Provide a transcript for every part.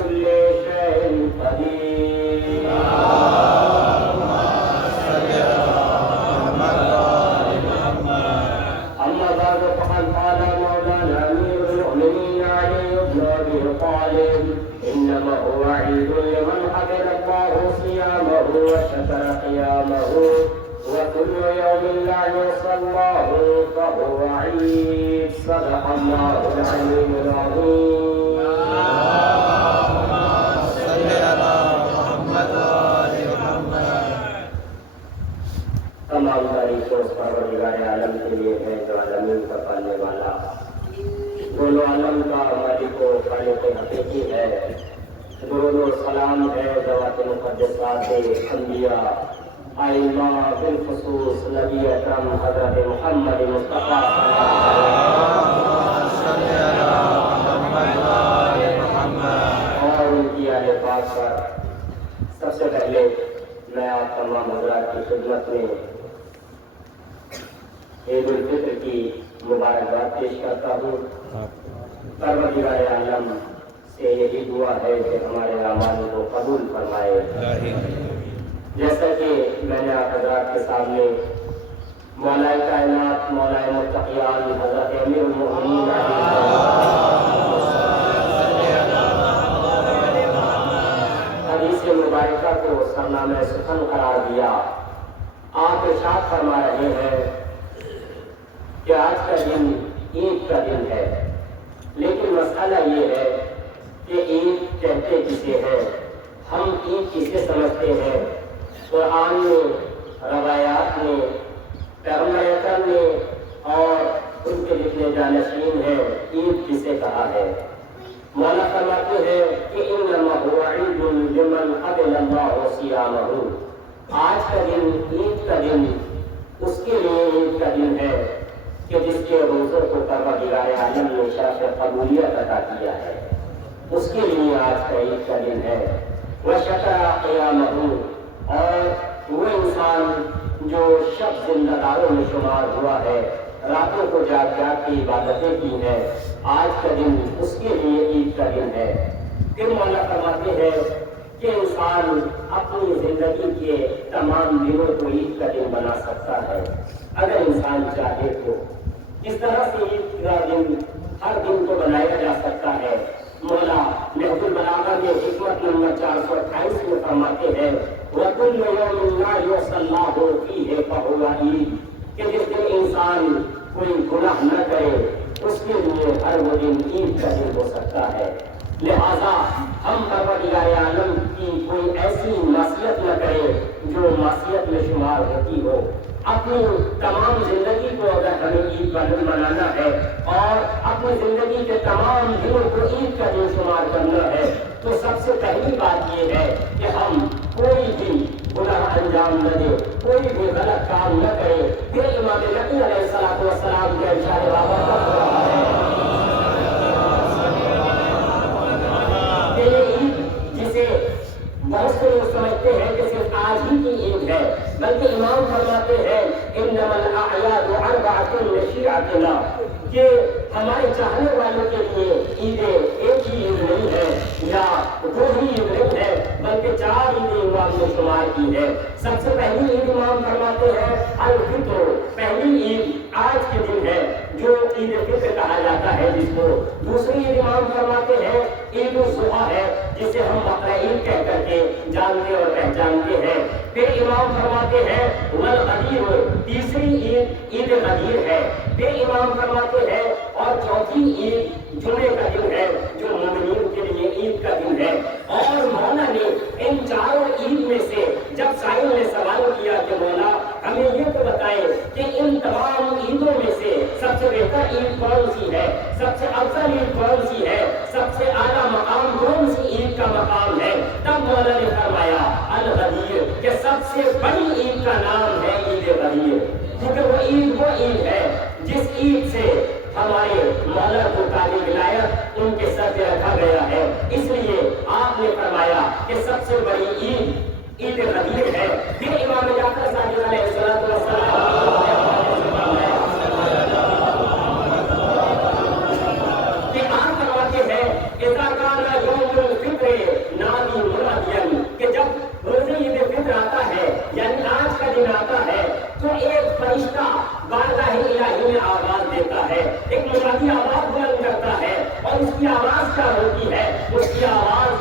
كل شيء قدير. أما بعد فقد قال مولانا أمير المؤمنين علي بن أبي طالب: إنما هو عيد لمن حفظ الله صيامه وشكر قيامه، وكل يوم لا يصلى الله فهو عيد. صدق الله العلي العظيم. تمام تعریفیں اس پروردگار عالم کے لیے ہے جو عالمین کا پالنے والا، دونوں عالم کا مالک و خالق حقیقی ہے۔ درود و سلام ہے ذوات مقدسات انبیاء ائمہ بالخصوص نبی اکرم حضرت محمد مصطفیٰ اور ان کی آل پاک پر۔ سب سے پہلے میں آپ تمام حضرات کی خدمت میں عید الفطر کی مبارکباد پیش کرتا ہوں۔ پروردگار عالم سے یہی دعا ہے کہ ہمارے اعمال کو قبول فرمائے۔ جیسا کہ میں نے آپ حضرات کے سامنے مولا کائنات مولا متقیان حضرت امیر المؤمنین حدیث مبارکہ کو سرنامہ سخن قرار دیا، آپ ارشاد فرما رہے ہیں کہ آج کا دن عید کا دن ہے، لیکن مسئلہ یہ ہے کہ عید کہتے کسے ہیں، ہم عید کسے سمجھتے ہیں؟ قرآن میں، روایات میں، پیغمبر اکرم نے اور ان کے جتنے جانشین ہیں عید کسے کہا ہے؟ مولا فرماتے ہیں کہ انما هو عید لمن قبل اللہ صیامہ، آج کا دن عید کا دن اس کے لیے عید کا دن ہے کہ جس کے روزوں کو پروردگار عالم نے شرف قبولیت عطا کیا ہے، اس کے لیے آج کا عید کا دن ہے۔ وشکر قیامہ، اور وہ انسان جو شب زندہ داروں میں شمار ہوا ہے، راتوں کو جاگ جاگ کی عبادتیں کی ہیں، آج کا دن اس کے لیے عید کا دن ہے۔ پھر مولا فرماتے ہیں کہ انسان اپنی زندگی کے تمام دنوں کو عید کا دن بنا سکتا ہے اگر انسان چاہے تو۔ اس طرح سے عید کا دن ہر دن کو بنایا جا سکتا ہے۔ مولا نہج البلاغہ میں حکمت نمبر 428 میں فرماتے ہیں وَكُلُّ يَوْمٍ لَا يُصَلَّىٰ فِيهِ فَهُوَ عِيدٌ، کہ جس دن انسان کوئی گناہ نہ کرے اس کے لیے ہر وہ دن عید کا دن ہو سکتا ہے۔ لہذا ہم پروردگار عالم کی کوئی ایسی معصیت نہ کریں جو معصیت میں شمار ہوتی ہو۔ اپنی تمام زندگی کو اگر ہمیں عید کا دن بنانا ہے اور اپنی زندگی کے تمام دنوں کو عید کا دن شمار کرنا ہے تو سب سے پہلی بات یہ ہے کہ ہم کوئی بھی گناہ انجام نہ دیں، کوئی بھی غلط کام نہ کریں۔ پھر امام نبی علیہ السلام کے ارشاد بابا کا رہا ہے کہ یہ عید جسے بہت سے لوگ سمجھتے ہیں کہ صرف آج ہی کی عید ہے، بلکہ امام فرماتے ہیں انما الاعیاد اربعۃ لشیعتنا، کہ ہمارے چاہنے والوں کے لیے عیدیں ایک ہی عید نہیں ہے یا دو ہی عید نہیں ہے بلکہ 4 عیدیں امام نے شمار کی ہے۔ سب سے پہلی عید امام فرماتے ہیں الفطر، پہلی عید آج کے دن ہے جو عید فطر کہا جاتا ہے جس کو۔ دوسری عید امام فرماتے ہیں عید الاضحیٰ ہے جسے ہم بقرہ عید کہہ کر کے جانتے اور پہچانتے ہیں۔ پھر امام فرماتے ہیں والغدیر، تیسری عید عید غدیر ہے۔ پھر امام فرماتے ہیں اور چوتھی عید جمعے کا دن ہے جو مومنین کے لیے عید کا دن ہے۔ اور مولا نے ان 4 عید میں سے جب سائل نے سوال کیا کہ مولا ہمیں یہ تو بتائیں کہ ان تمام عیدوں میں سے سب سے بہتر عید کون سی ہے، سب سے افضل عید کون سی ہے، سب سے اعلیٰ مقام کون سی عید کا مقام ہے، تب مولا نے فرمایا الغدیر، کہ سب سے بڑی عید کا نام ہے عید غدیر، کیونکہ وہ عید ہے جس عید سے ہمارے مولا کو تعلیم ولایت ان کے سر پہ رکھا گیا ہے۔ اس لیے آپ نے فرمایا کہ سب سے بڑی عید عید غدیر ہے۔ پھر امام جعفر صادق علیہ السلام کہ آپ فرماتے ہیں اذا کان یوم الفطر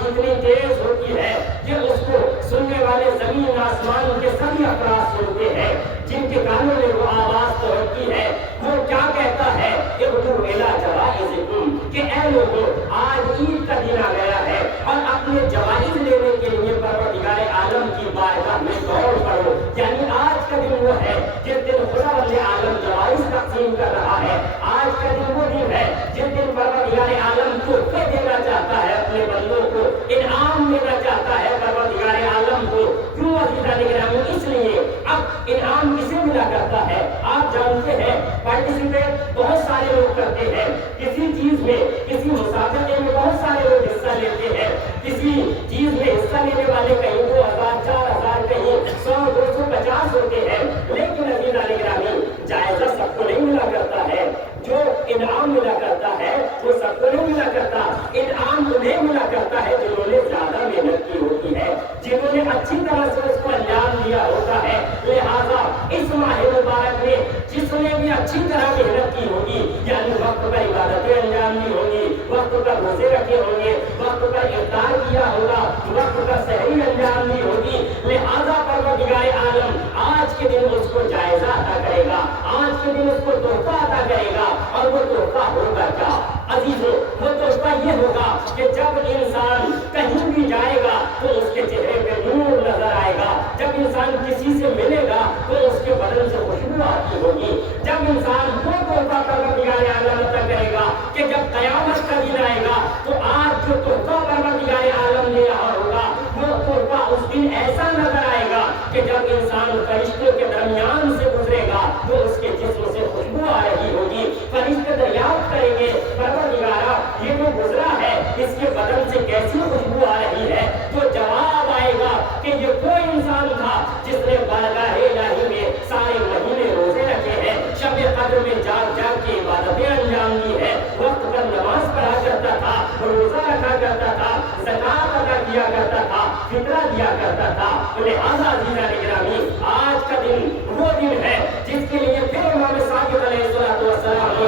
اتنی تیز ہوتی ہے کہ اس کو سننے والے زمین آسمان کے سبھی افراد سنتے ہیں، جن کے کانوں میں وہ آواز پہنچتی ہے۔ وہ کیا کہتا ہے؟ اغدوا الی جوائزکم، کہ اے لوگوں آج عید کا دن آ گیا ہے اور اپنے جوائز لینے کے لیے پروردگار عالم کی بارگاہ میں دوڑ پڑو۔ یعنی آج کا دن وہ ہے جس دن خدا رب عالم جوائز تقسیم کر رہا ہے۔ آج کا دن وہ دن ہے جس دن پروردگار عالم تحفے دینا چاہتا ہے اپنے بندوں کو، انعام دینا چاہتا ہے پروردگار عالم کو۔ کیوں عزیزان گرامی؟ اس لیے اب انعام کسے ملا کرتا ہے؟ آپ جانتے ہیں پارٹیسپیٹ بہت سارے لوگ کرتے ہیں کسی چیز میں، کسی مسابقے میں بہت سارے لوگ حصہ لیتے ہیں، کسی چیز میں حصہ لینے والے کہیں 2000 4000 کہیں 100 250 ہوتے ہیں، لیکن عزیزان گرامی جائزہ سب کو نہیں ملا کرتا ہے۔ جو انعام ملا کرتا ہے وہ سب کو نہیں ملا کرتا، انعام انہیں ملا کرتا ہے جنہوں نے زیادہ محنت کی ہوتی ہے، جنہوں نے اچھی طرح سے اس کو انجام دیا ہوتا ہے۔ لہٰذا اس ماہ مبارک میں جس نے بھی اچھی طرح محنت کی ہوگی، یعنی وقت پر عبادتیں انجام دی ہوگی، وقت پر روزے رکھے ہوں گے، وقت پر افطار کیا ہوگا، وقت پر سحری انجام دی ہوگی، لہٰذا پروردگار عالم آج کے دن اس کو جائزہ عطا کرے گا، آج کے دن اس کو تحفہ عطا کرے گا۔ اور وہ تحفہ ہوگا کیا عزیزو؟ وہ تحفہ یہ ہوگا کہ جب انسان کہیں بھی جائے گا تو اس کے چہرے پہ نور نظر آئے گا، جب انسان کسی سے ملے گا تو اس کے بدن سے خوشبو آتی ہوگی، جب انسان وہ تحفہ پروردگار عالم عطا کرے گا کہ جب قیامت کا دن آئے گا تو آج جو تحفہ پروردگار عالم دے رہا ہوگا وہ تحفہ اس دن ایسا نظر آئے گا کہ جب انسان فرشتوں کے درمیان سے گزرے گا تو اس کے جسم سے خوشبو آ رہی ہوگی، فرشتے دریافت کریں گے پروردگارا یہ جو گزرا ہے اس کے بدن سے کیسی خوشبو آ رہی ہے؟ تو جواب آئے گا کہ یہ وہ انسان تھا جس نے بارگاہ الہی میں سارے مہینے روزے رکھے ہیں، شب قدر میں جاگ جاگ کے عبادتیں انجام دی ہیں، وقت پر نماز پڑھا کرتا تھا، روزہ رکھا کرتا تھا، زکات ادا کیا کرتا تھا، فطرہ دیا کرتا تھا۔ لہٰذا عزیزان گرامی آج کا دن وہ دن ہے جس کے لیے پھر امام صادق علیہ السلام نے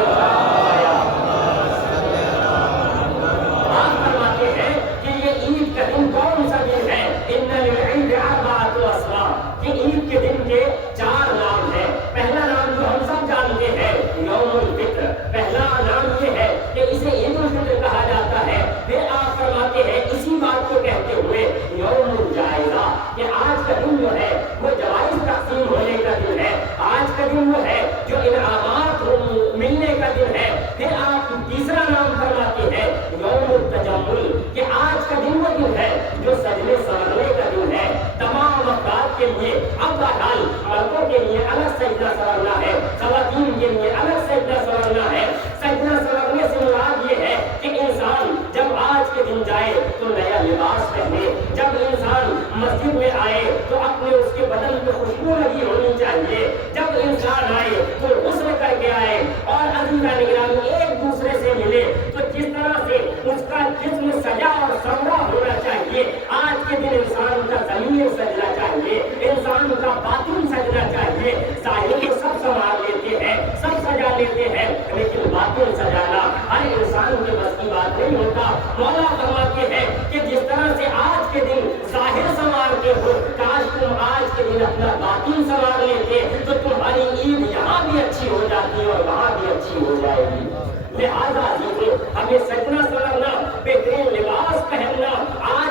آپ فرماتے ہیں کہ یہ عید کا دن کون سا دن ہے؟ ان للعید اربعۃ اسماء، کہ عید کے دن کے 4 نام ہیں۔ پہلا نام جو ہم سب جانتے ہیں یوم الفطر، پہلا نام یہ ہے کہ اسے عید الفطر کہا جاتا ہے۔ پھر آپ فرماتے ہیں اسی بات کو کہتے ہوئے یوم الجائزہ، کہ آج کا دن جو ہے وہ جوائز تقسیم ہونے کا دن ہے، آج کا دن وہ ہے جو انعامات ملنے کا دن ہے۔ پھر آپ تیسرا نام فرماتے ہیں یوم التجمل، کہ آج کا دن وہ دن ہے جو سجنے سنورنے کا دن ہے تمام افراد کے لیے۔ اب بہرحال مردوں کے لیے الگ سجدہ سنورنا ہے، خواتین کے لیے الگ سجدہ سنورنا ہے۔ سجدہ سنورنے سے مراد یہ ہے کہ انسان جب آج کے دن جائے تو نیا لباس پہنے، جب انسان مسجد میں آئے تو اپنے اس کے بدن پہ خوشبو لگی ہونی چاہیے، جب انسان آئے تو غسل کر کے آئے، اور عزیزان گرامی ایک دوسرے سے ملے تو جس طرح سے اس کا جسم سجا اور سنورا ہونا چاہیے، آج کے دن انسان کا ضمیر سجنا چاہیے، انسان کا باطن سجنا چاہیے۔ ظاہر کو سب سنوار لیتے ہیں، سب سجا لیتے ہیں، لیکن باطن سجانا ہر انسان کے بس کی بات نہیں ہوتا۔ مولا فرماتے ہیں کہ جس طرح سے آج کے دن ظاہر سنوارتے ہو، کاش تم آج کے دن اپنا باطن سنوار لیتے تو تمہاری عید یہاں بھی اچھی ہو جاتی اور وہاں بھی اچھی ہو جائے گی۔ لہٰذا ہمیں سجنا سنورنا، بہترین لباس پہننا، آج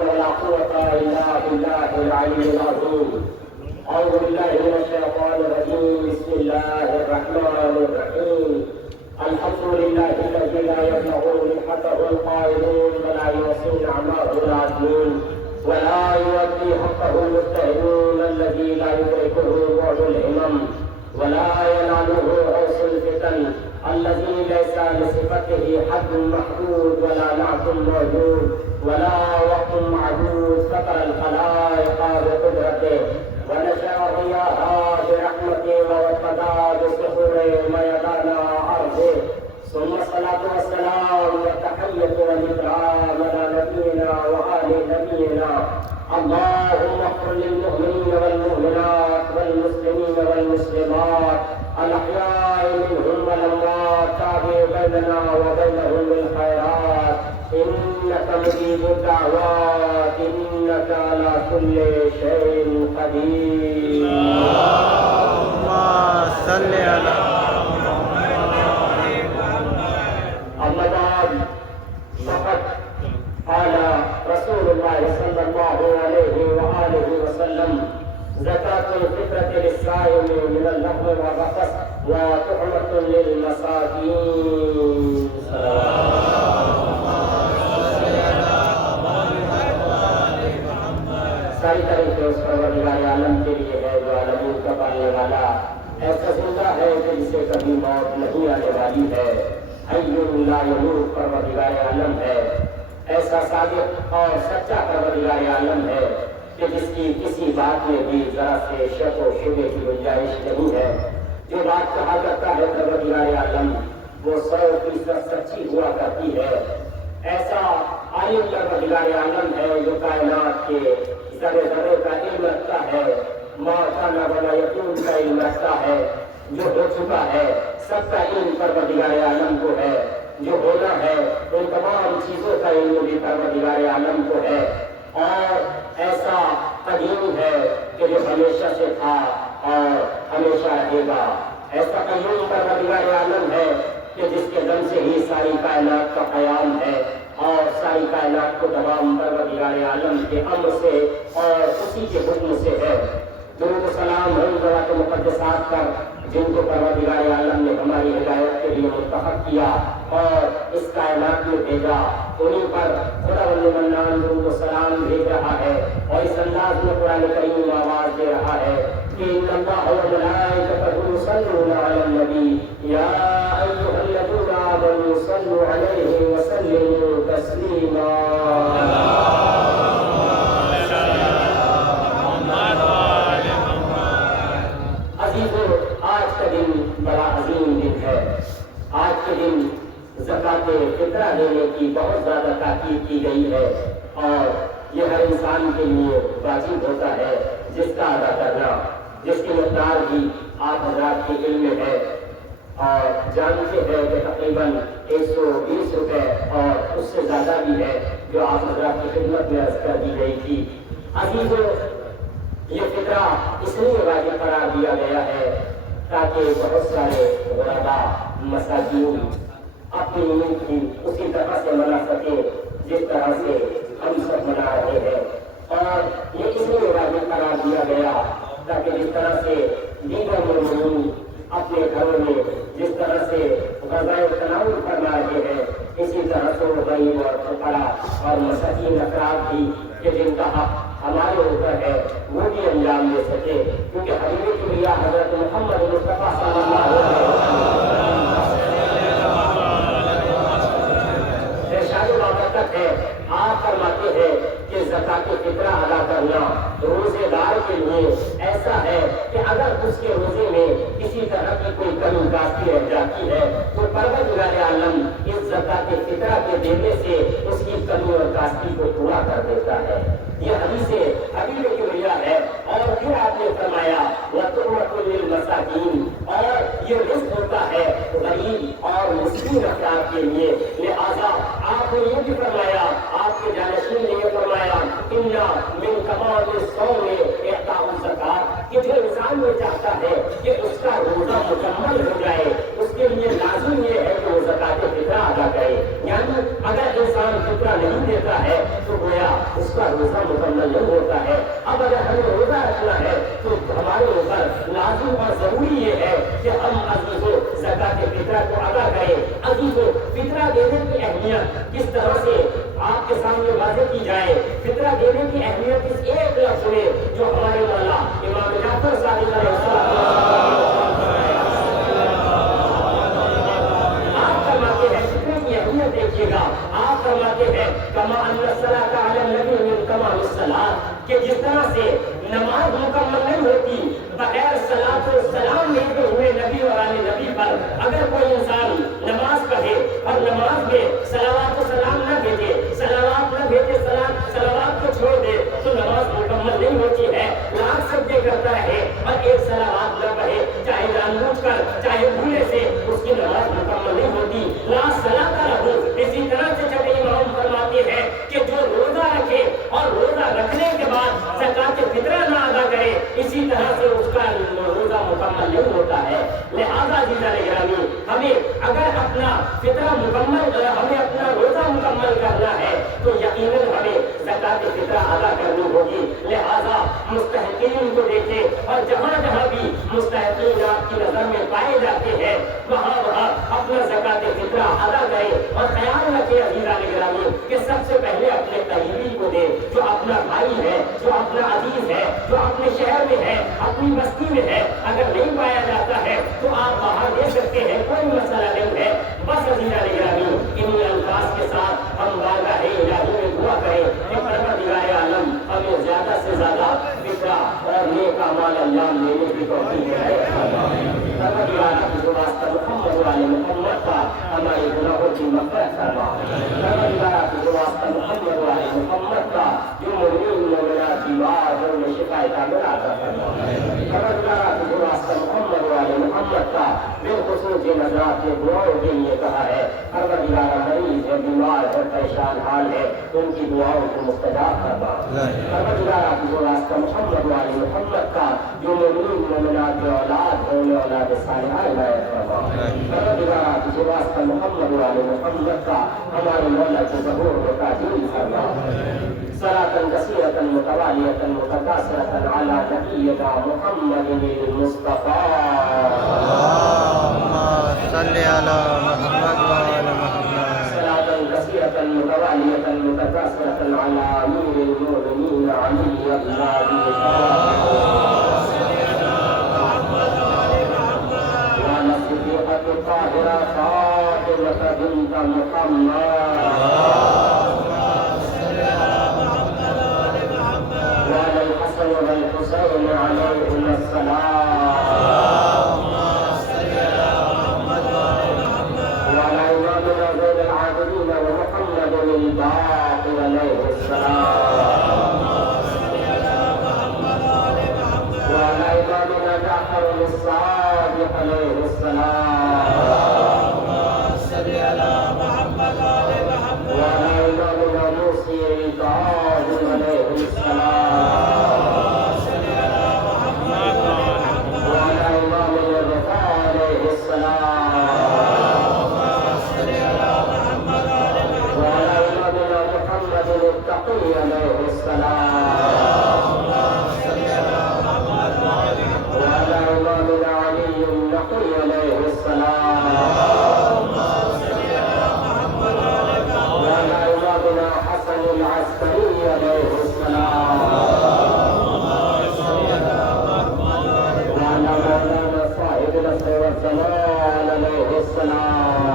حول ولا قوة إلا بالله العلي العظيم. أعوذ بالله من الشيطان الرجيم. بسم الله الرحمن الرحيم. الحمد لله الذي لا يبلغ منحته القائلون ولا يوصي نعماه العادلون ولا يؤدي حقه المجتهدون الذي لا يدركه بعد الهمم ولا يناله غوث الفتن الذي ليس لصفته حد محدود ولا نعت موجود ولا وقت معدود. فطر الخلائق بقدرته ونشأ ضياها برحمته ووفدا بسحور ميدان أرضه. ثم الصلاة والسلام والتحية والإكرام على نبينا وآل نبينا. اللهم اغفر للمؤمنين والمؤمنات والمسلمين والمسلمات الأحياء منهم والأموات. تابع بيننا وبينهم بالخيرات إنك مجيب الدعوات إنك على كل شيء قدير. اللهم صل على أما بعد فقد قال رسول الله صلى الله عليه وآله وسلم: زكاة الفطرة للصائم من اللحم والرفث وطعمة للمساكين. ساری طرح سے اس پروردگار عالم کے لیے ہے جو عالمین کا پالنے والا ایسا زندہ ہے کہ جسے کبھی موت نہیں آنے والی ہے. حی لا یموت پروردگار عالم ہے. ایسا صادق اور سچا پروردگار عالم ہے کہ جس کی کسی بات میں بھی ذرا سے شک و شبے کی گنجائش نہیں ہے. جو بات کہا جاتا ہے پروردگار عالم وہ 100% سچی ہوا کرتی ہے. ایسا عالم پروردگار عالم ہے جو کائنات کے ذرے ذرے کا علم رکھتا ہے. ماں کھانا بنا یقین کا علم رکھتا ہے. جو ہو چکا ہے سب کا علم پروردگار عالم کو ہے. جو ہونا ہے ان تمام چیزوں کا علم بھی پروردگار عالم کو ہے. اور ایسا قدیم ہے کہ جو ہمیشہ سے تھا اور ہمیشہ رہے گا. ایسا قیوم پروردگار عالم ہے کہ جس کے دم سے ہی ساری کائنات کا قیام ہے اور ساری کائنات کو تمام پروردگار عالم کے امر سے اور اسی کے حکم سے ہے. درود و سلام ہم ذرا کے مقدسات پر جن کو پروردگار عالم نے ہماری ہدایت کے لیے منتخب کیا اور اس کائنات میں بھیجا انہیں پر خدا منان درود و سلام بھیج رہا ہے. اور اس انداز میں قرآن کریم آواز دے رہا ہے کہ ان اللہ وملائکتہ یصلون علی النبی یا ایھا الذین آمنوا صلوا علیہ وسلموا تسلیما. آج کا دن بڑا عظیم دن ہے. آج کے دن زکوٰۃ فطرہ دینے کی بہت زیادہ تاکید کی گئی ہے اور یہ ہر انسان کے لیے واجب ہوتا ہے جس کا ادا کرنا، جس کی مقدار بھی آپ حضرات کے علم میں ہے اور جانتے ہیں کہ تقریباً 120 روپے اور اس سے زیادہ بھی ہے جو آپ حضرات کی خدمت میں عرض کر دی گئی تھی. عزیزو، یہ فطرہ اس لیے واجب قرار دیا گیا ہے تاکہ بہت سارے غرباء مساکین اپنی نیند کی اسی طرح سے منا سکیں جس طرح سے ہم سب منا رہے ہیں. اور یہ اس لیے واجب قرار دیا گیا تاکہ جس طرح سے دیگر مومنین اپنے گھروں میں جس طرح سے غذائے تناول فرما رہے ہیں اسی طرح سے وہ غریب اور فقراء اور مساکین افراد بھی کہ جن کا حق ہمارے اوپر ہے وہ بھی انجام دے سکے. کیونکہ حبیب کبریا حضرت محمد مصطفیٰ صلی اللہ علیہ وسلم ارشاد بابرکت ہے. آپ فرماتے ہیں کہ زکوٰۃ فطرہ ادا کرنا روزے دار کے لیے ایسا ہے کہ اگر اس کے روزے میں کسی طرح کی کوئی کمی کاستی رہ جاتی ہے تو پروردگار عالم اس زکوٰۃ فطرہ کے دینے سے اس کی کمی اور کاستی کو پورا کر دیتا ہے. یہ حدیث حبیب کبریا ہے. اور پھر آپ نے فرمایا وَطُعْمَةٌ لِلْمَسَاکِینِ، اور یہ رزق ہوتا ہے غریب اور مسکین افراد کے لیے. لہذا آپ نے یہ بھی فرمایا، آپ کے جانشین نے یہ فرمایا اِنَّ مِنْ کَمَالِ الصَّوْمِ إِعْطَاءُ الزَّکَاۃ، کہ جو انسان یہ چاہتا ہے کہ اس کا روزہ مکمل ہو جائے اس کے لیے لازم یہ ہے کہ وہ زکوٰۃ فطرہ ادا کرے. یعنی اگر انسان فطرہ نہیں دیتا ہے تو گویا اس اس کا روزہ مکمل نہیں ہوتا ہے. اب اگر ہمیں روزہ رکھنا ہے تو ہمارے اوپر لازم اور ضروری یہ ہے کہ ہم عزیزوں زکات فطرہ کو ادا کریں. عزیزوں فطرہ دینے کی اہمیت کس طرح سے آپ کے سامنے واضح کی جائے. فطرہ دینے کی اہمیت اس ایک لفظ میں جو ہمارے مولا امام جعفر صادق علیہ السلام آپ فرماتے ہیں. فطرے کی اہمیت دیکھیے گا. آپ فرماتے ہیں کما ان الصلاۃ علی النبی من تمام الصلاۃ کہ جس طرح سے نماز مکمل نہیں ہوتی بغیر صلاۃ و سلام لیتے ہوئے نبی اور آل نبی پر. اگر کوئی انسان نماز پڑھے اور نماز میں صلوات و سلام نہ بھیجے, صلوات نہ بھیجے, صلوات کو چھوڑ دے تو نماز مکمل نہیں ہوتی ہے. لاکھ سجدے کرتا رہے اور ایک صلوات نہ پڑھے, چاہے جان بوجھ کر چاہے بھولے سے, اس کی نماز مکمل نہیں ہوتی. لا صلاۃ لہ. اسی طرح سے جب امام فرماتے ہیں کہ جو روزہ رکھے اور روزہ رکھنے کے بعد زکات فطرہ نہ ادا کرے, اسی طرح سے اس کا روزہ مکمل نہیں ہوتا ہے. لہذا عزیزان گرامی, ہمیں اگر اپنا فطرہ مکمل, ہمیں اپنا روزہ مکمل کرنا ہے تو یقیناً ہمیں زکات فطرہ ادا کرنی ہوگی. لہذا مستحقین کو دیکھیں اور جہاں جہاں بھی مستحقین آپ کی نظر میں پائے جاتے ہیں وہاں اپنا زکات فطرہ ادا کریں اور خیال رکھیں عزیزان گرامی کہ سب سے پہلے اپنے قریبی کو دیں, جو اپنا بھائی ہے, جو اپنا عزیز ہے, جو اپنے شہر میں ہے, اپنی بستی میں ہے. اگر نہیں پایا جاتا ہے تو آپ باہر دے سکتے ہیں, کوئی مسئلہ نہیں ہے. بس عزیزان گرامی انہی الفاظ کے ساتھ ہم بارگاہ الہی میں دعا کریں کہ پروردگار عالم ہمیں زیادہ سے زیادہ فطرہ اور نیک اعمال انجام دینے کی توفیق دے. پروردگار کی واسطہ محمد والے محمد کا ہمارے گناہوں کی مغفرت فرما. پروردگار کی واسطہ محمد والے محمد کا جو مومنین مومنات بیمار ہیں انہیں شفا کاملہ عطا فرما. پروردگار کی واسطہ محمد والے محمد کا بالخصوص یہ نظرات کے دعاؤں کے لیے کہا ہے. پروردگار مریض ہے, بیمار ہے, پریشان حال ہے, ان کی دعاؤں کو مستجاب فرما. پروردگار کی واسطہ محمد والے محمد کا جو مومنین مومنات کے اولاد ہے انہیں اولاد صالحہ عنایت فرما. پروردگار کی واسطہ محمد والے محمد کا ہمارے مولا کے ظہور و تعظیم فرما. صلاة كثيرة متوالية متكاثرة على نبينا محمد المصطفى. اللهم صل على محمد وعلى محمد. صلاة كثيرة متوالية متكاثرة على أمير المؤمنين علي بن أبي طالب وعلى الصديقة الطاهرة فاطمة بنت محمد وعلى الحسن والحسين عليهما السلام وعلى إمامنا زين العابدين ومحمد الباقر عليه السلام وعلى إمامنا جعفر الصادق عليه السلام وعلى إمامنا موسى الكاظم عليه السلام وعلى إمامنا الرفاع عليه السلام وعلى إمامنا محمد التقي عليه السلام وعلى إمامنا علي النقي عليه السلام وعلى إمامنا حسن العسكري عليه السلام وعلى مولانا صاحب النصر والجلال عليه السلام.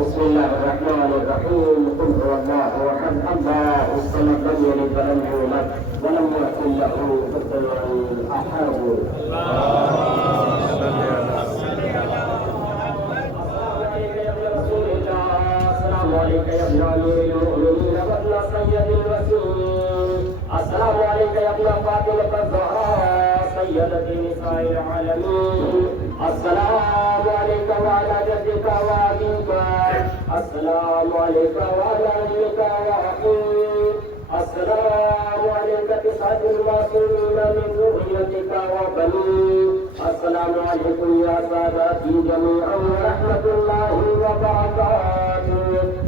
بسم الله الرحمن الرحيم. قل هو الله احد الله الصمد لم يلد ولم يولد ولم يكن له كفوا احد. السلام عليك يا ابن امير المؤمنين وابن سيد الوسيم. السلام عليك يا ابن فاطمة الزهراء سيدة نساء العالمين. السلام عليك وعلى جدك وابيك. السلام عليك وعلى امك واخيك. السلام عليك تسعة المعصومين من ذريتك وبنيك. السلام عليكم يا سادتي جميعا ورحمة الله وبركاته.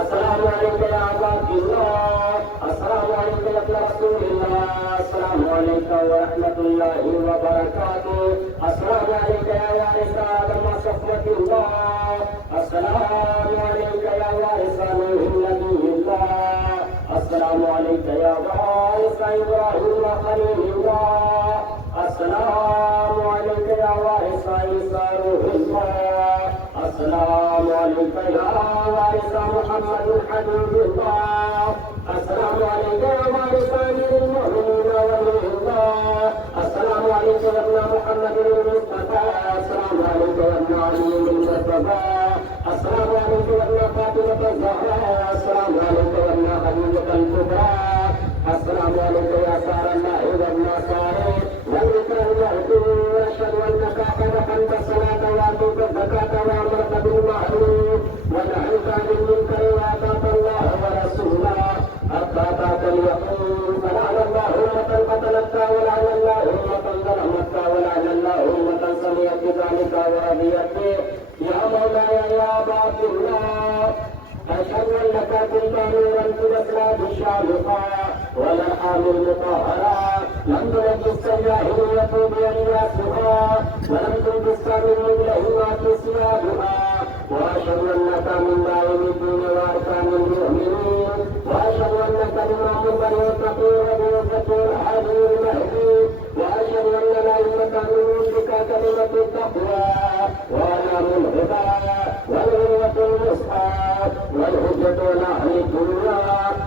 السلام عليك يا عباد الله. السلام عليك يا ابن رسول الله. السلام عليك ورحمة الله وبركاته. السلام عليك يا وارث آدم صفوة الله. السلام عليك يا وارث نوح نبي الله. السلام عليك يا وارث إبراهيم خليل الله. السلام عليك يا وارث عيسى روح الله. السلام عليك يا وارث محمد حبيب الله. السلام عليك يا وارث أمير المؤمنين ولي الله. السلام عليك يا ابن محمد المصطفى. السلام عليك يا ابن علي المصطفى. السلام عليك يا ابن فاطمة الزهراء. السلام عليك يا ابن خديجة الكبرى. السلام عليك يا سار الله وابن ساره والإكرام المهدي. أشهد أنك قد أقمت الصلاة وآتيت الزكاة وأمرت بالمعروف ونهيت عن المنكر وأطعت الله ورسوله حتى أتاك اليقين. فلعن الله أمة قتلتك ولعن الله أمة ظلمتك ولعن الله أمة سمعت بذلك ورضيت به. يا مولاي يا أبا عبد الله أشهد أنك كنت نورا في الأسراب الشامخة والأرحام المطهرة. لم تنجس الجاهلية بأنياسها ولم تنجس من مبلهمات ثيابها. وأشهد أنك من دائم الدين وأركان المؤمنين. وأشهد أنك إمام بني الفقير بوزة الحبيب المهدي. وأشهد أن الأئمة من ملك كلمة التقوى وأنام الهدى والعروة الوسطى والهجة لأهل الدنيا.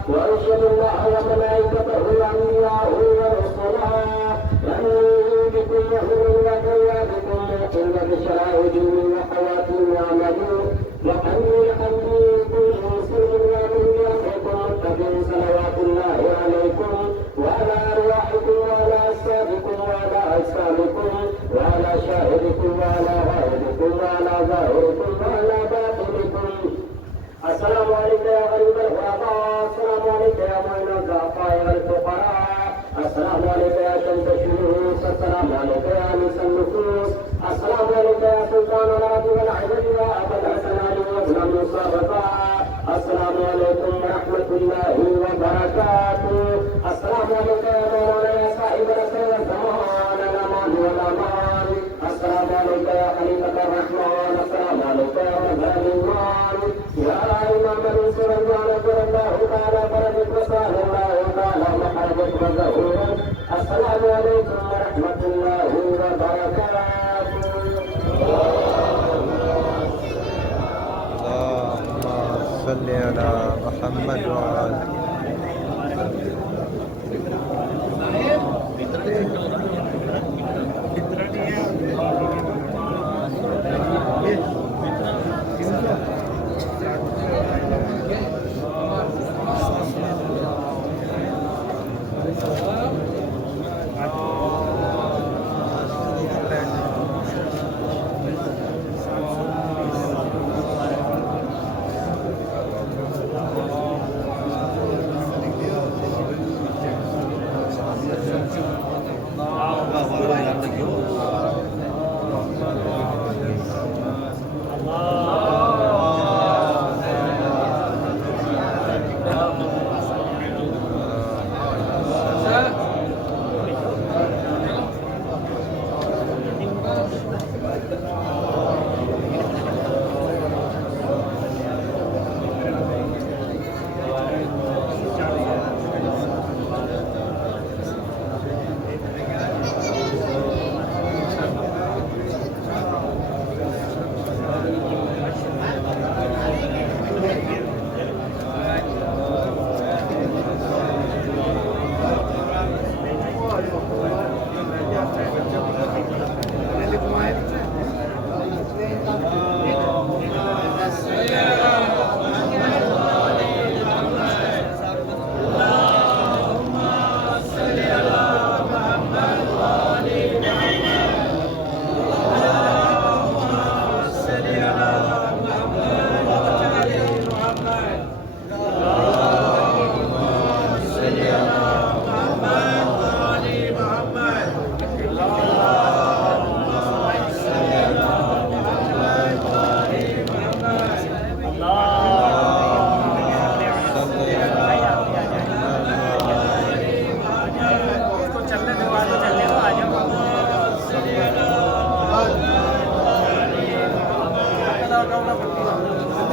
وأشهد الله وملائكته وأنبياءه ورسله يأمرون بكم وهم وقواتكم إن بشرائعهم وخواتيم عملوا وأني أنبيكم مسلم ومن يأمركم متقين صلوات الله عليكم وعلى أرواحكم وعلى أجسادكم وعلى أجسامكم وعلى شاهدكم وعلى غائبكم وعلى ظاهركم وعلى باطنكم. السلام عليك يا غريب الغرباء. السلام عليك يا معين الضعفاء والفقراء. السلام عليك يا شمس الشموس. السلام عليك يا أنيس النفوس. السلام عليك يا سلطان الأرض والعجل يا أبا الحسن علي وابن موسى رضاء. السلام عليكم ورحمة الله وبركاته. السلام عليك يا مولانا يا صاحب الأسر والزمان الأمان والأمان. السلام عليك يا خليفة الرحمن. السلام عليك يا مظهر الإيمان يا إمام الرسل الله الله تعالى فرجك وسهل الله تعالى محرجك وزهورك. السلام عليكم ورحمة الله وبركاته. اللهم صل على محمد وعلى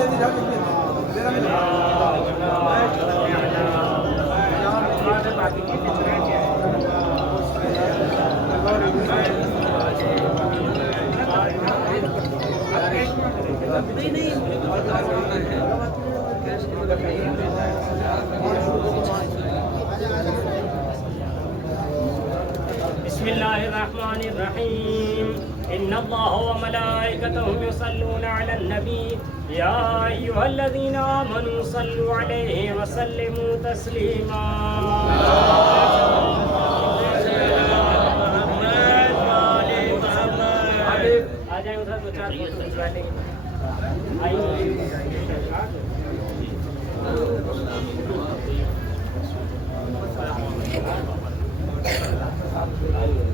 بسم الله الرحمن الرحيم إن الله وملائكته يصلون على النبي يا أيها الذين آمنوا صلوا عليه وسلموا تسليما آ جائیں ادھر دو چار آئیے